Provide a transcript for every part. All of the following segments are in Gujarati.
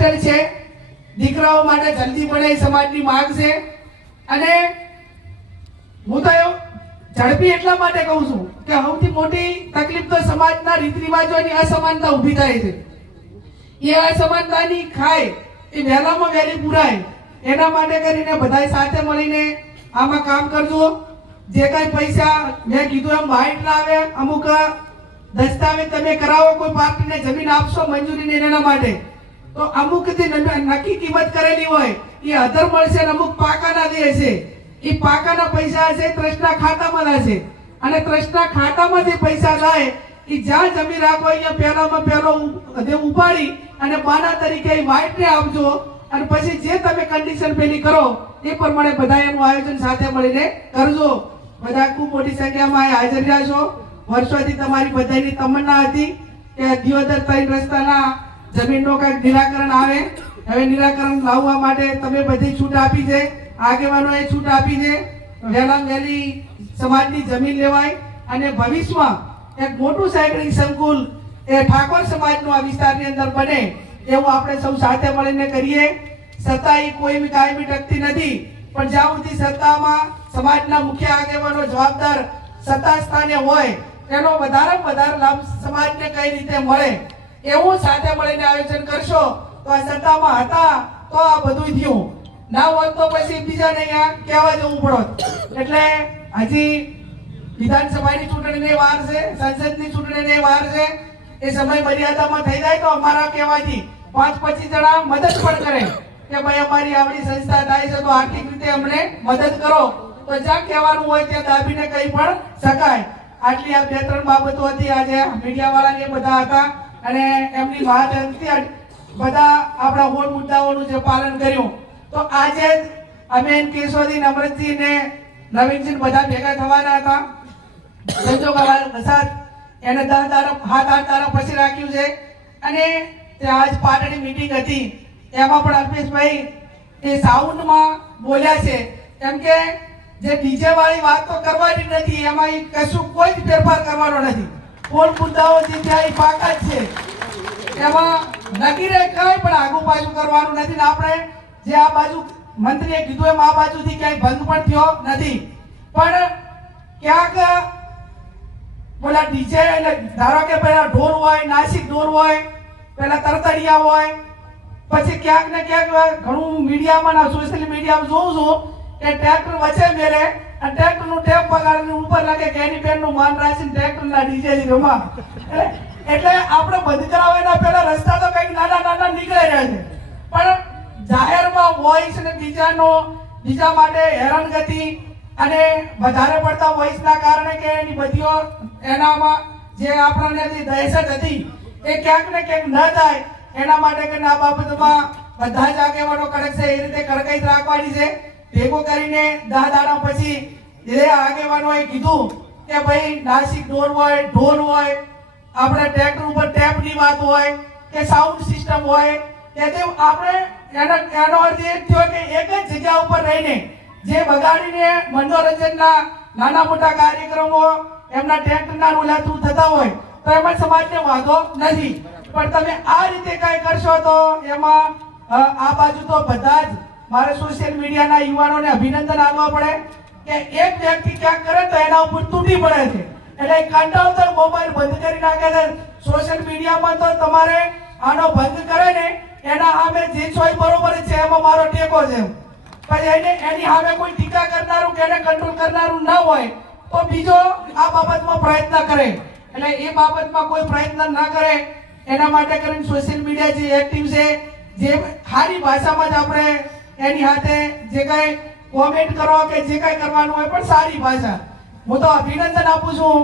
હોસ્ટેલ છે. દીકરાઓ માટે જલ્દી પડે એ સમાજની માંગ છે. અને હું તો ઝડપી એટલા માટે કહું છું કે સૌથી મોટી તકલીફ તો સમાજના રીત રિવાજોની અસમાનતા ઊભી થાય છે. એ અસમાનતાની ખાય, એ વહેલામાં વહેલી પુરાય. એના માટે કરીને બધાય સાથે મળીને આમાં કામ કરજો. જે કઈ પૈસા મેં કીધું એમ વાઇટ ના આવે, અમુક દસ્તાવેજ તમે કરાવો, કોઈ પાર્ટીને જમીન આપશો મંજૂરી એના માટે. તો અમુક જે નક્કી કિંમત કરેલી હોય, એ અધર મળશે અને અમુક પાકાના દે છે એ પાકાના પૈસા હશે, ટ્રસ્ટના ખાતામાં રહેશે અને ટ્રસ્ટના ખાતામાં જે પૈસા થાય, એ જ્યાં જમીન રાખો, અહીંયા પહેલામાં પહેલો જે ઉપાડી અને બાના તરીકે એ વાઇટને આપજો. અને પછી જે તમે કન્ડિશન પેલી કરો, એ પ્રમાણે બધા એનું આયોજન સાથે મળીને કરજો. બધા ખૂબ મોટી સંખ્યામાં હાજર રહ્યા છો. વર્ષોથી તમારી બધાની તમન્ના હતી કે દિયોદર ત્રણ રસ્તાના જમીનનો કંઈક નિરાકરણ આવે, હવે નિરાકરણ લાવવા માટે તમે બધી છૂટ આપી છે આગેવાનોએ છૂટ આપી છે. વહેલા વહેલી સમાજની જમીન લેવાય અને ભવિષ્યમાં એક મોટું સાયકલિંગ સંકુલ એ ઠાકોર સમાજનો આ વિસ્તારની અંદર બને, એવું આપણે સૌ સાથે મળીને કરીએ. સત્તા એ કોઈ બી કાયમી ટકતી નથી, પણ જ્યાં સુધી સત્તામાં સમાજના મુખ્ય આગેવાનો જવાબદાર સત્તા સ્થાને હોય, તેનો વધારે વધારે લાભ સમાજને કઈ રીતે મળે? એવું સાથે મળીને આયોજન કરશો, તો આ સત્તામાં હતા, તો આ બધું થયું. ના હોત તો પછી બીજાને અહીંયા કહેવા જવું પડત. એટલે હજી વિધાનસભાની ચૂંટણીની વાર છે, સંસદની ચૂંટણીની વાર છે. એ સમય મર્યાદામાં થઈ જાય તો અમારા કહેવાથી પાંચ પચીસ જણા મદદ પણ કરે કે ભાઈ અમારી આવડી સંસ્થા થાય છે તો આર્થિક રીતે અમને મદદ કરો. તો જ્યાં કહેવાનું હોય ત્યાં દાબીને કંઈ પણ શકાય. આટલી આ બે ત્રણ બાબતો હતી, આજે મીડિયા વાળા એ બધા હતા. અને એમની વાત હતી બધા આપણા મૂળ મુદ્દાઓનું જે પાલન કર્યું. તો આજે જ અમે કેશોદી નમ્રતજી ને નવીનજી બધા ભેગા થવાના હતા. સંજોગ વરસાદ એને દસ તારો હાથ આઠ તારો પછી રાખ્યું છે. અને ત્યાં આજ પાટણની મીટિંગ હતી. એમાં પણ અલ્પેશભાઈ એ સાઉન્ડમાં બોલ્યા છે. કેમ કે જે ડીજે વાળી વાત તો કરવાની નથી, એમાં કશું કોઈ જ ફેરફાર કરવાનો નથી. કોણ મુદ્દાઓ જે ત્યાં પાકા છે. એમાં નગીરે કઈ પણ આગુ પાછું કરવાનું નથી ને આપણે જે આ બાજુ મંત્રીએ કીધું એમ આ બાજુથી ક્યાંય ભંગ પણ થયો નથી. પણ ક્યાંક બોલા ડીજે એટલે ધારો કે પેલા ઢોર હોય, નાસિક ઢોર હોય પેલા તરતડિયા હોય, પછી ક્યાંક ને ક્યાંક ઘણું મીડિયામાં સોશિયલ મીડિયામાં જોઉં છું કે ટ્રેક્ટર વચ્ચે મેરે ટ્રેક્ટરનું ટેપ પગાડીને ઉપર લાગે કે એની બેનનું માન રાખીને ટ્રેક્ટર ના ડીજે રમા એટલે- આપણે બંધ કરાવવા એના પહેલા રસ્તા તો કંઈક નાના નાના નીકળી રહ્યા છે. પણ જાહેરમાં વોઇસ ને બીજાનો, બીજા માટે હેરાનગતિ અને વધારે પડતા વોઇસ ના કારણે કે એની બધીઓ એનામાં જે આપણને દહેશત હતી, એ ક્યાંક ને ક્યાંક ન થાય. એના માટે કે આ બાબતમાં બધા જ આગેવાનો કડક છે, એ રીતે કડકાઈ રાખવાની છે. ભેગો કરીને દહ દાડા પછી જે આગેવાનોએ કીધું કે ભાઈ, નાસિક ઢોર હોય, ઢોલ હોય, આપણે ટ્રેક્ટર ઉપર ટેપની વાત હોય, કે સાઉન્ડ સિસ્ટમ હોય, કે તે આપણે એનો એનો અર્થ એ થયો કે એક જ જગ્યા ઉપર રહીને જે બગાડીને મનોરંજનના નાના મોટા કાર્યક્રમો એમના ટ્રેક્ટરના રૂલા થ્રુ થતા હોય, તો એમાં સમાજને વાંધો નથી. પણ તમે આ રીતે કાંઈ કરશો તો એમાં આ બાજુ તો બધા જ મારે સોશિયલ મીડિયાના યુવાનોને અભિનંદન આપવા પડે કે એક વ્યક્તિ ક્યાંક કરે તો એના ઉપર તૂટી પડે છે. એટલે કંટાળતો મોબાઈલ બંધ કરી નાખે છે. સોશિયલ મીડિયામાં તો તમારે આનો બંધ કરે ને, એના સામે જે એ બરોબર છે એમાં મારો ટેકો છે પછી એને એની સામે કોઈ ટીકા કરનારું કે એને કંટ્રોલ કરનારું ના હોય, તો બીજો આ બાબતમાં પ્રયત્ન કરે. એટલે એ બાબતમાં કોઈ પ્રયત્ન ના કરે. એના માટે કરીને સોશિયલ મીડિયા જે એક્ટિવ છે, જે સારી ભાષામાં જ આપણે એની સાથે જે કઈ કોમેન્ટ કરો કે જે કઈ કરવાનું હોય પણ સારી ભાષા. હું તો અભિનંદન આપું છું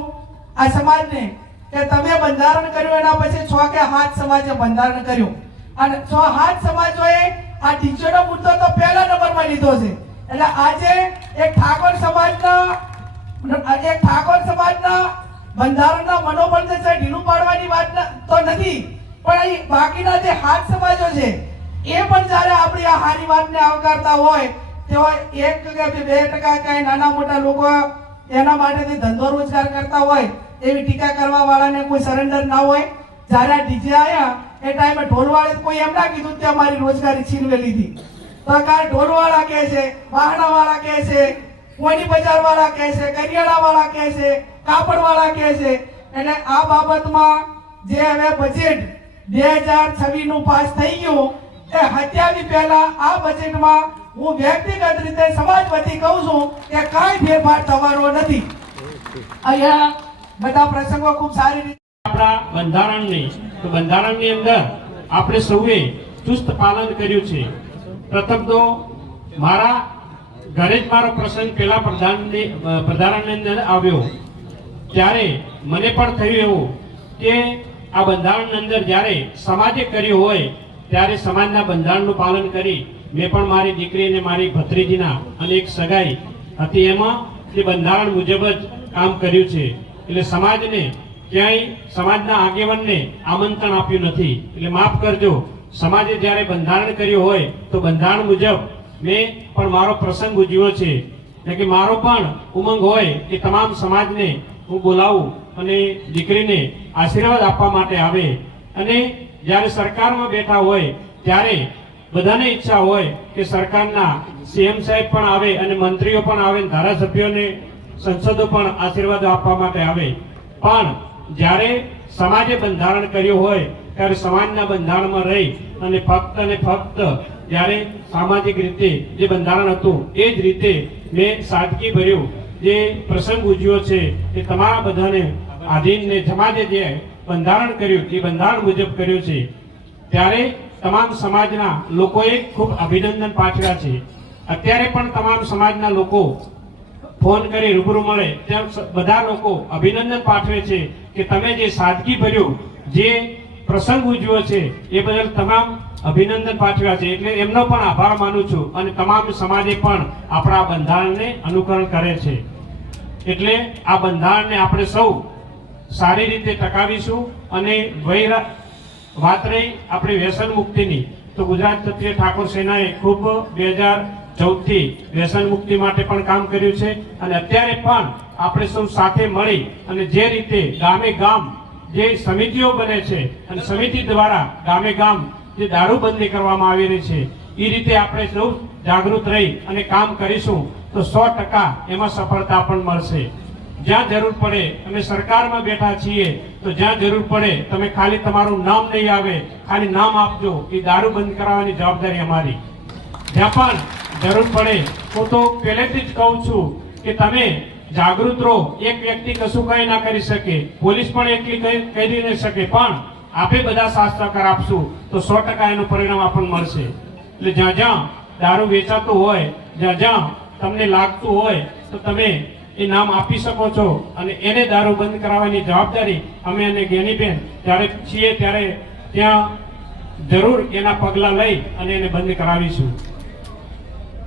આ સમાજને કે તમે બંધારણ કર્યું એના પછી છ કે હાથ સમાજે બંધારણ કર્યું. અને છ હાથ સમાજોએ આ ટીચરનો મુદ્દો તો પહેલા નંબરમાં લીધો છે. એટલે આજે એક ઠાકોર સમાજના એક ઠાકોર સમાજના બંધારણના મનોબળ છે ઢીલું પાડવાની વાત તો નથી. પણ અહીં બાકીના જે હાથ સમાજો છે એ પણ જ્યારે આપણી આ સારી વાતને આવકારતા હોય તેઓ એક કે બે ટકા કઈ નાના મોટા લોકો એના માટેથી ધંધો રોજગાર કરતા હોય, એવી ટીકા કરવા વાળાને કોઈ સરેન્ડર ના હોય. જ્યારે આ ડીજે આવ્યા એ ટાઈમે ઢોલવાળે કોઈ એમ ના કીધું કે અમારી રોજગારી છીનવી લીધી. તો કાર ઢોલવાળા કહે છે વાહણાવાળા કહે છે કોઈની બજાર વાળા કહે છે કરિયાણા વાળા કહે છે કાપડ વાળા કહે છે. એટલે આ બાબતમાં જે હવે બજેટ બે હજાર છવ્વીસનું પાસ થઈ ગયું એ હત્યાની પહેલા આ બજેટમાં હું વ્યક્તિગત રીતે સમાજ વતી કહું છું કે કાંઈ ફેરફાર થવાનો નથી. અહીંયા બધા પ્રસંગો ખૂબ સારી રીતે આપણા બંધારણની, તો બંધારણની અંદર આપણે સૌએ ચુસ્ત પાલન કર્યું છે. પ્રથમ તો મારા ઘરે જ મારો પ્રસંગ પેલા પ્રધાનની પ્રધાનની અંદર આવ્યો. ત્યારે મને પણ થયું એવું કે આ બંધારણની અંદર જ્યારે સમાજે કર્યું હોય ત્યારે સમાજના બંધારણનું પાલન કરી મેં પણ મારી દીકરી અને મારી ભત્રીજીના અને એક સગાઈ હતી. એમાં તે બંધારણ મુજબ જ કામ કર્યું છે. એટલે સમાજને ક્યાંય સમાજના આગેવાનને આમંત્રણ આપ્યું નથી. એટલે માફ કરજો, સમાજે જ્યારે બંધારણ કર્યું હોય તો બંધારણ મુજબ મેં પણ મારો પ્રસંગ ઉજવ્યો છે. એટલે કે મારો પણ ઉમંગ હોય કે તમામ સમાજને હું બોલાવું અને દીકરીને આશીર્વાદ આપવા માટે આવે. અને જ્યારે સરકારમાં બેઠા હોય, ત્યારે બધાને ઈચ્છા હોય કે સરકારના સીએમ સાહેબ પણ આવે અને મંત્રીઓ પણ આવે ધારાસભ્યોને સંસદો પણ આશીર્વાદ આપવા માટે આવે. પણ જ્યારે સમાજે બંધારણ કર્યું હોય, ત્યારે સમાજના બંધારણમાં રહી અને ફક્ત અને ફક્ત જ્યારે સામાજિક રીતે જે બંધારણ હતું, એ જ રીતે મેં સાદગી ભર્યું જે પ્રસંગ ઉજવ્યો છે, એ તમારા બધાને આધીન ને સમાજે જે બંધારણ કર્યું એ બંધારણ મુજબ કર્યું છે, ત્યારે તમામ સમાજના લોકોએ ખૂબ અભિનંદન પાઠવ્યા છે. અત્યારે પણ તમામ સમાજના લોકો ફોન કરી રૂબરૂ મળે તેમ બધા લોકો અભિનંદન પાઠવે છે કે તમે જે સાદગી ભર્યું, જે પ્રસંગ ઉજવ્યો છે, એ બદલ તમામ અભિનંદન પાઠવ્યા છે. એટલે એમનો પણ આભાર માનું છું અને તમામ સમાજે પણ આપણા બંધારણને અનુકરણ કરે છે. એટલે આ બંધારણને આપણે સૌ સારી રીતે ટકાવીશું અને વૈરા વાત રહી આપણી વ્યસન મુક્તિની. તો ગુજરાત ક્ષત્રિય ઠાકોર સેનાએ ખૂબ બે હજાર ચૌદથી વ્યસન મુક્તિ માટે પણ કામ કર્યું છે અને અત્યારે પણ આપણે સૌ સાથે મળી અને જે રીતે ગામે ગામ જે સમિતિઓ બને છે અને સમિતિ દ્વારા ગામે ગામ જે દારૂબંધી કરવામાં આવી રહી છે એ રીતે આપણે સૌ જાગૃત રહી અને કામ કરીશું તો સો ટકા એમાં સફળતા પણ મળશે. જ્યાં જરૂર પડે અમે સરકારમાં બેઠા છીએ, તો જ્યાં જરૂર પડે તમે ખાલી તમારું નામ નહીં આવે, ખાલી નામ આપજો, એ દારૂ બંધ કરાવવાની જવાબદારી અમારી. જ્યાં પણ જરૂર પડે, હું તો પહેલેથી જ કહું છું કે તમે જાગૃત રહો, એક વ્યક્તિ કશું કઈ ના કરી શકે, પોલીસ પણ એટલી કરી નહીં શકે, પણ આપે બધા સાથ સહકાર આપશું, તો સો ટકા એનું પરિણામ આપણને મળશે. એટલે જ્યાં જ્યાં દારૂ વેચાતું હોય, જ્યાં જ્યાં તમને લાગતું હોય, તો તમે એ નામ આપી શકો છો અને એને દારૂ બંધ કરાવવાની જવાબદારી અમે અને જ્ઞાનીબેન જ્યારે છીએ ત્યારે ત્યાં જરૂર એના પગલાં લઈ અને એને બંધ કરાવીશું.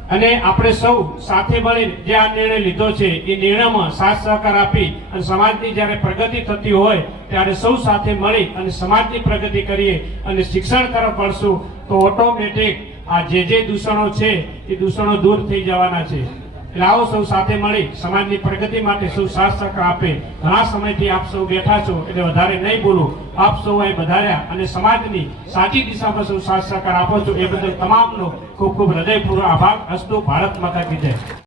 અને આપણે સૌ સાથે મળીને જે આ નિર્ણય લીધો છે, એ નિર્ણયમાં સાથ સહકાર આપી અને સમાજની જ્યારે પ્રગતિ થતી હોય ત્યારે સૌ સાથે મળી અને સમાજની પ્રગતિ કરીએ અને શિક્ષણ તરફ વળશું, તો ઓટોમેટિક આ જે જે દૂષણો છે, એ દૂષણો દૂર થઈ જવાના છે. એટલે આવો સૌ સાથે મળી સમાજની પ્રગતિ માટે સૌ સાથ સહકાર આપે. ઘણા સમયથી આપ સૌ બેઠા છો એટલે વધારે નહીં બોલું. આપ સૌ અહીં વધાર્યા અને સમાજની સાચી દિશામાં સૌ સાથ સહકાર આપો છો. એ બદલ તમામનો ખૂબ ખૂબ હૃદયપૂર્વક આભાર. હસ્તો ભારત માતા કી જય.